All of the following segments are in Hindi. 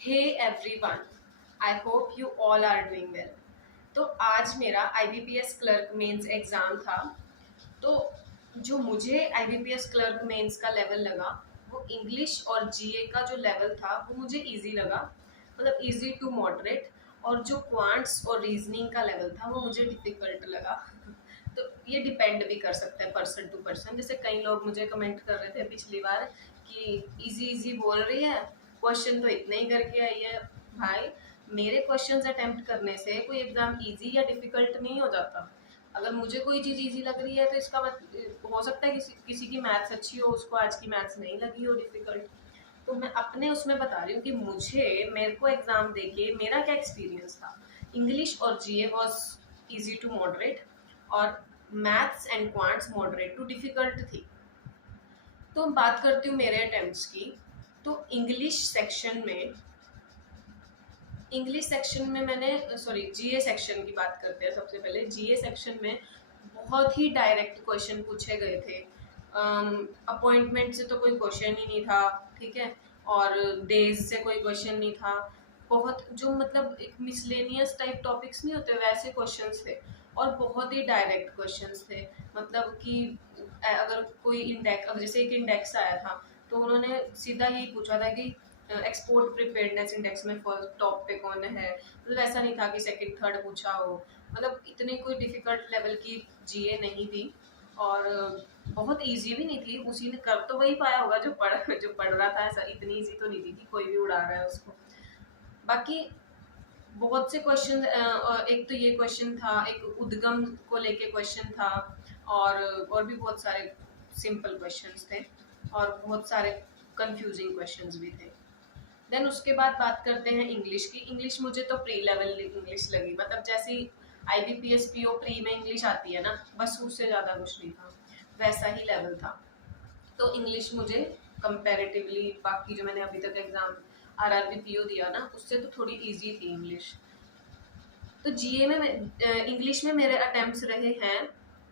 Hey everyone, I hope you all are doing well. तो आज मेरा IBPS क्लर्क मेंस एग्ज़ाम था। तो जो मुझे IBPS क्लर्क मेंस का लेवल लगा वो इंग्लिश और GA का जो लेवल था वो मुझे इजी लगा, मतलब इजी टू मॉडरेट। और जो क्वांट्स और रीजनिंग का लेवल था वो मुझे डिफ़िकल्ट लगा। तो ये डिपेंड भी कर सकता है पर्सन टू पर्सन। जैसे कई लोग मुझे कमेंट कर रहे थे पिछली बार कि इजी इजी बोल रही है, क्वेश्चन तो इतने ही करके आई है। भाई, मेरे क्वेश्चंस अटेम्प्ट करने से कोई एग्जाम इजी या डिफिकल्ट नहीं हो जाता। अगर मुझे कोई चीज़ इजी लग रही है तो इसका हो सकता है किसी की मैथ्स अच्छी हो, उसको आज की मैथ्स नहीं लगी हो डिफिकल्ट। तो मैं अपने उसमें बता रही हूँ कि मेरे को एग्जाम देके मेरा क्या एक्सपीरियंस था। इंग्लिश और GA was easy to moderate, और maths and quants moderate to difficult थी। तो बात करती हूँ मेरे अटेम्प्ट्स की। तो इंग्लिश सेक्शन में मैंने GA सेक्शन की बात करते हैं। सबसे पहले GA सेक्शन में बहुत ही डायरेक्ट क्वेश्चन पूछे गए थे। अपॉइंटमेंट से तो कोई क्वेश्चन ही नहीं था, ठीक है, और डेज से कोई क्वेश्चन नहीं था। बहुत जो मतलब एक मिसलेनियस टाइप टॉपिक्स नहीं होते वैसे क्वेश्चंस थे, और बहुत ही डायरेक्ट क्वेश्चंस थे। मतलब कि अगर कोई इंडेक्स, अब जैसे एक इंडेक्स आया था तो उन्होंने सीधा यही पूछा था कि एक्सपोर्ट प्रिपेयर्डनेस इंडेक्स में फर्स्ट टॉप पे कौन है। मतलब ऐसा नहीं था कि सेकंड थर्ड पूछा हो। मतलब इतनी कोई डिफिकल्ट लेवल की GA नहीं थी, और बहुत इजी भी नहीं थी। उसी ने कर तो वही पाया होगा जो पढ़ रहा था। ऐसा इतनी इजी तो नहीं थी कि कोई भी उड़ा रहा है उसको। बाकी बहुत से क्वेश्चन, एक तो ये क्वेश्चन था, एक उद्गम को लेके क्वेश्चन था, और भी बहुत सारे सिंपल क्वेश्चंस थे, और बहुत सारे कंफ्यूजिंग क्वेश्चंस भी थे। देन उसके बाद बात करते हैं इंग्लिश की। इंग्लिश मुझे तो प्री लेवल इंग्लिश लगी, मतलब जैसी IBPS PO प्री में इंग्लिश आती है ना, बस उससे ज़्यादा कुछ नहीं था, वैसा ही लेवल था। तो इंग्लिश मुझे कंपैरेटिवली बाकी जो मैंने अभी तक एग्जाम RRB PO दिया ना, उससे तो थोड़ी इजी थी इंग्लिश। तो GA में इंग्लिश में मेरे अटेम्प्ट्स रहे हैं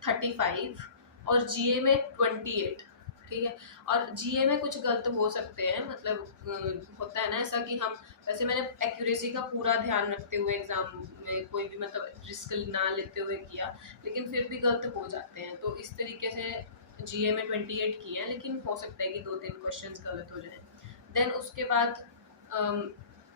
35, और GA में 28, ठीक है। और GA में कुछ गलत हो सकते हैं, मतलब होता है ना ऐसा कि हम, वैसे मैंने एक्यूरेसी का पूरा ध्यान रखते हुए एग्जाम में कोई भी मतलब रिस्क ना लेते हुए किया, लेकिन फिर भी गलत हो जाते हैं। तो इस तरीके से GA में 28 किए हैं, लेकिन हो सकता है कि 2-3 क्वेश्चन गलत हो जाए। देन उसके बाद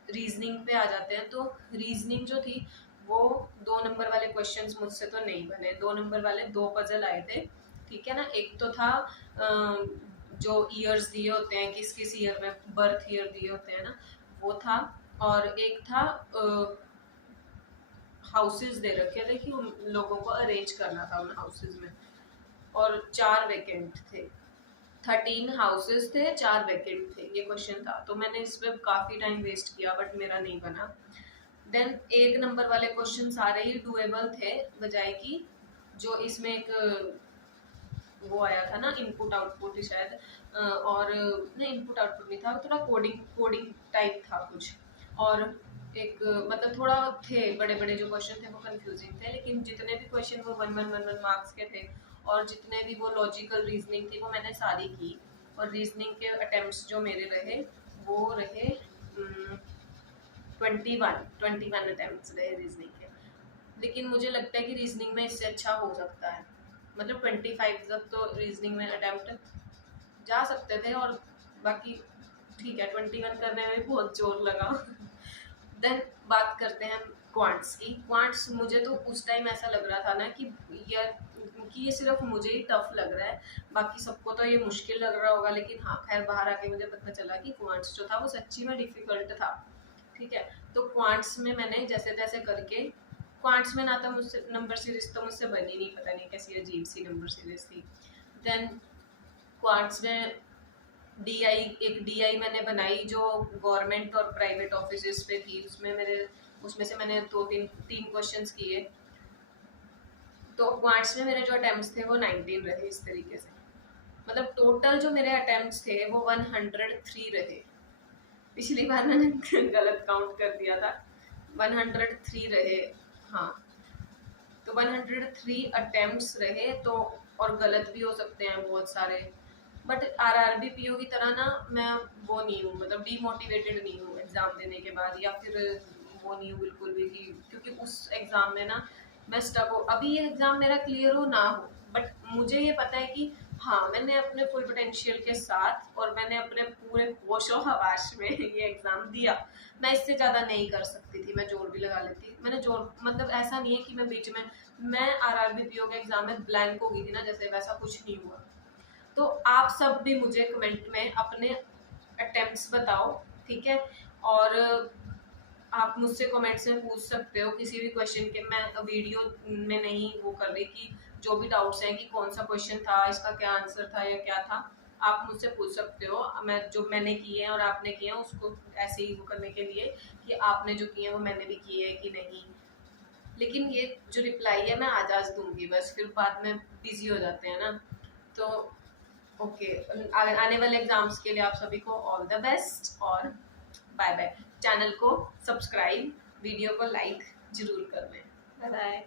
रीजनिंग पे आ जाते हैं। तो रीजनिंग जो थी वो 2 नंबर वाले क्वेश्चंस मुझसे तो नहीं बने। 2 नंबर वाले 2 पजल आए थे, ठीक है ना। एक तो था जो ईयर्स दिए होते हैं, किस किस ईयर में बर्थ ईयर दिए होते हैं ना, वो था। और एक था हाउसेज दे रखे थे कि उन लोगों को अरेंज करना था उन हाउसेज में, और 4 वैकेंट थे। 13 हाउसेज थे, 4 वैकेंट थे, ये क्वेश्चन था। तो मैंने इस पर काफ़ी टाइम वेस्ट किया, बट मेरा नहीं बना। देन 1 नंबर वाले क्वेश्चन सारे ही डुएबल थे, बजाय कि जो इसमें एक वो आया था ना, इनपुट आउटपुट ही शायद, और नहीं, इनपुट आउटपुट नहीं था, थोड़ा कोडिंग कोडिंग टाइप था कुछ। और एक मतलब थोड़ा थे, बड़े बड़े जो क्वेश्चन थे वो कंफ्यूजिंग थे, लेकिन जितने भी क्वेश्चन वो 1-1-1-1 मार्क्स के थे। और जितने भी वो लॉजिकल रीजनिंग थी वो मैंने सारी की। और रीजनिंग के अटेम्प्ट्स जो मेरे रहे वो रहे 21 अटेम्प्ट्स रहे रीजनिंग के। लेकिन मुझे लगता है कि रीजनिंग में इससे अच्छा हो सकता है। मतलब 25 तक तो रीजनिंग में अटेम्प्ट जा सकते थे, और बाकी ठीक है, 21 करने में भी बहुत जोर लगा। देन बात करते हैं क्वांट्स की। क्वांट्स मुझे तो उस टाइम ऐसा लग रहा था ना कि ये सिर्फ मुझे ही टफ लग रहा है, बाकी सबको तो ये मुश्किल लग रहा होगा। लेकिन हाँ, खैर बाहर आके मुझे पता चला कि क्वांट्स जो था वो सच्ची में डिफिकल्ट था, ठीक है। तो क्वांट्स में मैंने जैसे तैसे करके, क्वांट्स में ना तो मुझसे नंबर सीरीज तो मुझसे बनी नहीं, पता नहीं कैसी अजीब सी नंबर सीरीज थी। देन क्वांट्स में DI मैंने बनाई जो गवर्नमेंट और प्राइवेट ऑफिस पे थी। उसमें से मैंने 2-3 क्वेश्चंस किए। तो क्वांट्स में मेरे जो अटेम्प्ट्स थे वो 19 रहे इस तरीके से। मतलब टोटल जो मेरे अटेम्प्ट्स थे वो 103 रहे। पिछली बार मैंने गलत काउंट कर दिया था, 103 रहे। हाँ, तो 103 अटेम्प्ट्स रहे। तो और गलत भी हो सकते हैं बहुत सारे, बट RRB PO की तरह ना मैं वो नहीं हूँ, मतलब डीमोटिवेटेड नहीं हूँ एग्ज़ाम देने के बाद, या फिर वो नहीं हूँ बिल्कुल भी कि, क्योंकि उस एग्ज़ाम में ना मैं स्टक हो, अभी ये एग्ज़ाम मेरा क्लियर हो ना हो, बट मुझे ये पता है कि हाँ मैंने अपने फुल पोटेंशियल के साथ और मैंने अपने पूरे होशो हवास में ये एग्ज़ाम दिया। मैं इससे ज़्यादा नहीं कर सकती थी, मैं जोर भी लगा लेती, मैंने जोर मतलब ऐसा नहीं है कि मैं बीच में, मैं आरआरबी पीओ के एग्ज़ाम में ब्लैंक हो गई थी ना जैसे, वैसा कुछ नहीं हुआ। तो आप सब भी मुझे कमेंट में अपने अटेम्प्ट्स बताओ, ठीक है। और आप मुझसे कमेंट्स में पूछ सकते हो किसी भी क्वेश्चन के, मैं वीडियो में नहीं वो कर रही कि जो भी डाउट्स हैं कि कौन सा क्वेश्चन था, इसका क्या आंसर था या क्या था, आप मुझसे पूछ सकते हो। मैं जो मैंने किए हैं और आपने किए हैं उसको ऐसे ही वो करने के लिए कि आपने जो किए हैं वो मैंने भी किए हैं कि नहीं। लेकिन ये जो रिप्लाई है मैं आज दूंगी, बस फिर बाद में बिजी हो जाते हैं ना। तो ओके, आने वाले एग्जाम्स के लिए आप सभी को ऑल द बेस्ट और बाय बाय। चैनल को सब्सक्राइब, वीडियो को लाइक जरूर कर लें। Bye bye.